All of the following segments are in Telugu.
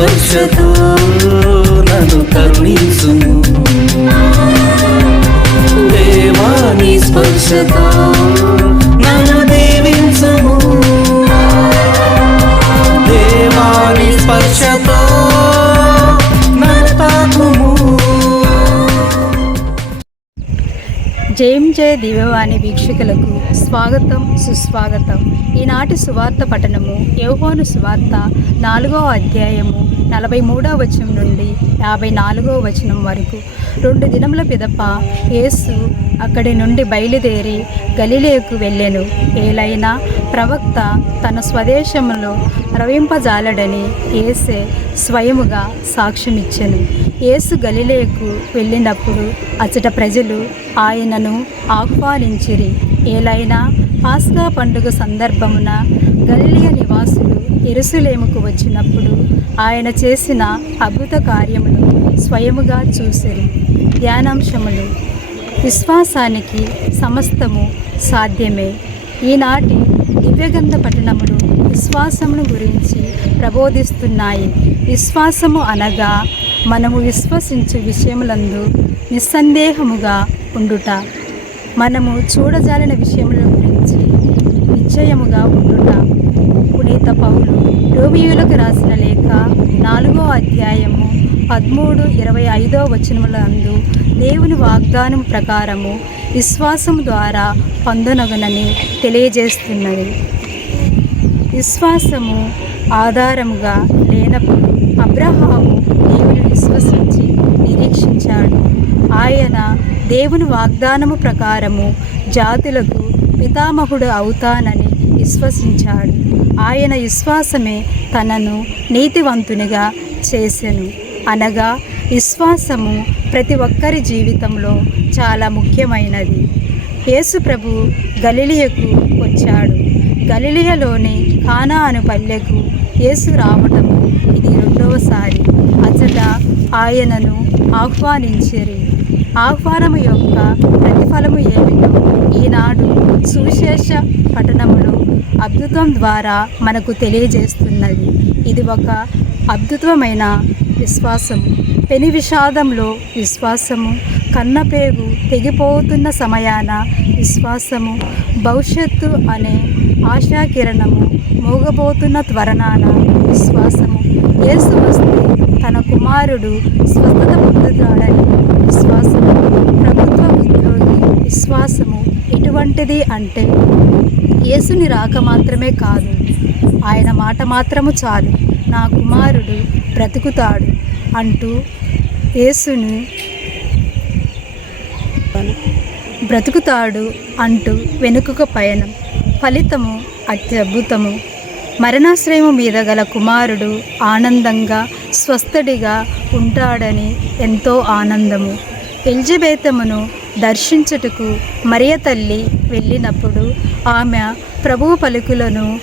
స్పర్శతో నన్ను కరుణించుము. దేవాని స్పర్శతో జయం జయ దివ్యవాణి వీక్షకులకు స్వాగతం సుస్వాగతం. ఈనాటి సువార్త పఠనము యోహోను సువార్త నాలుగో అధ్యాయము నలభై మూడవ వచనం నుండి యాభై నాలుగో వచనం వరకు. రెండు దినముల పిదప యేసు అక్కడి నుండి బయలుదేరి గలిలేకు వెళ్ళెను. ఏలైనా ప్రవక్త తన స్వదేశంలో రవింపజాలడని ఏసే స్వయముగా సాక్ష్యమిచ్చెను. ఏసు గలిలేకు వెళ్ళినప్పుడు అచ్చట ప్రజలు ఆయనను ఆహ్వానించిరి. ఏలైనా పాస్కా పండుగ సందర్భమున గలిలియ నివాసులు ఎరుసలేముకు వచ్చినప్పుడు ఆయన చేసిన అద్భుత కార్యములు స్వయముగా చూసిరి ధ్యానాంశములు. విశ్వాసానికి సమస్తము సాధ్యమే. ఈనాటి దివ్యగంధ పట్టణములు విశ్వాసమును గురించి ప్రబోధిస్తున్నాయి. విశ్వాసము అనగా మనము విశ్వసించు విషయములందు నిస్సందేహముగా ఉండుట. మనము చూడజాలిన విషయముల గురించి నిశ్చయముగా ఉండుట. పునీత పౌలు రోమియోలకు రాసిన లేఖ నాలుగో అధ్యాయము పదమూడు ఇరవై ఐదో వచనములందు దేవుని వాగ్దానం ప్రకారము విశ్వాసం ద్వారా పొందనగునని తెలియజేస్తున్నది. విశ్వాసము ఆధారముగా లేనప్పుడు అబ్రహాము దేవుని విశ్వసించి నిరీక్షించాడు. ఆయన దేవుని వాగ్దానము ప్రకారము జాతులకు పితామహుడు అవుతానని విశ్వసించాడు. ఆయన విశ్వాసమే తనను నీతివంతునిగా చేసెను. అనగా విశ్వాసము ప్రతి ఒక్కరి జీవితంలో చాలా ముఖ్యమైనది. యేసు ప్రభు గలిలియకు వచ్చాడు. గలిలియలోని కానా అను పల్లెకు యేసు రావటము ఇది రెండవసారి. అచట ఆయనను ఆహ్వానించిరి. ఆహ్వానము యొక్క ప్రతిఫలము ఏమిటో ఈనాడు సువిశేష పఠనములు అద్భుతం ద్వారా మనకు తెలియజేస్తున్నది. ఇది ఒక అద్భుతమైన విశ్వాసము. పెని విషాదంలో విశ్వాసము. కన్నపేగు తెగిపోతున్న సమయాన విశ్వాసము. భవిష్యత్తు అనే ఆశాకిరణము మోగబోతున్న త్వరణాన విశ్వాసము. యేసు వస్తే తన కుమారుడు స్వస్థత పొందుతాడని విశ్వాసము. ప్రభుత్వ ఉద్యోగి విశ్వాసము ఎటువంటిది అంటే యేసుని రాక మాత్రమే కాదు ఆయన మాట మాత్రము చాలు. నా కుమారుడు బ్రతుకుతాడు అంటూ యేసుని బ్రతుకుతాడు అంటూ వెనుకకు పయనం. ఫలితము అత్యద్భుతము. మరణాశ్రయము మీద గల కుమారుడు ఆనందంగా స్వస్థడిగా ఉంటాడని ఎంతో ఆనందము. ఎల్జబేతమును దర్శించుటకు మరియ తల్లి వెళ్ళినప్పుడు ఆమె ప్రభువు పలుకులను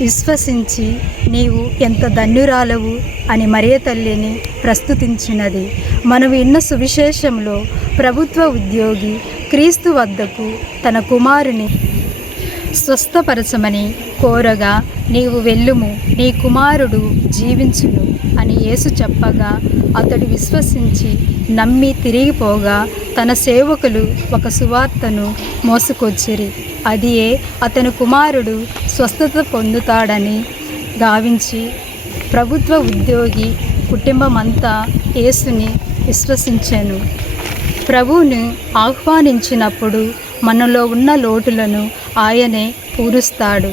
విశ్వసించి నీవు ఎంత ధన్యురాలవు అని మరియ తల్లిని ప్రస్తుతించినది. మనం విన్న సువిశేషంలో ప్రభుత్వ ఉద్యోగి క్రీస్తు వద్దకు తన కుమారుని స్వస్థపరచమని కోరగా నీవు వెళ్ళుము నీ కుమారుడు జీవించును అని యేసు చెప్పగా అతడు విశ్వసించి నమ్మి తిరిగిపోగా తన సేవకులు ఒక సువార్తను మోసుకొచ్చిరి. అదియే అతని కుమారుడు స్వస్థత పొందుతాడని గావించి ప్రభుత్వ ఉద్యోగి కుటుంబమంతా యేసుని విశ్వసించాను. ప్రభువుని ఆహ్వానించినప్పుడు మనలో ఉన్న లోటులను ఆయనే పూరుస్తాడు.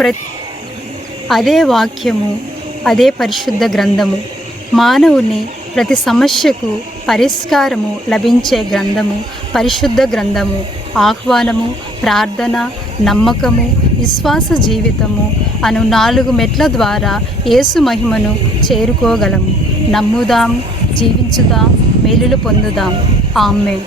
ప్ర అదే వాక్యము అదే పరిశుద్ధ గ్రంథము మానవుని ప్రతి సమస్యకు పరిష్కారము లభించే గ్రంథము పరిశుద్ధ గ్రంథము ఆహ్వానము ప్రార్థన నమ్మకము విశ్వాస జీవితము అను నాలుగు మెట్ల ద్వారా యేసు మహిమను చేరుకోగలము. నమ్ముదాం జీవించుదాం మేలులు పొందుదాం. ఆమె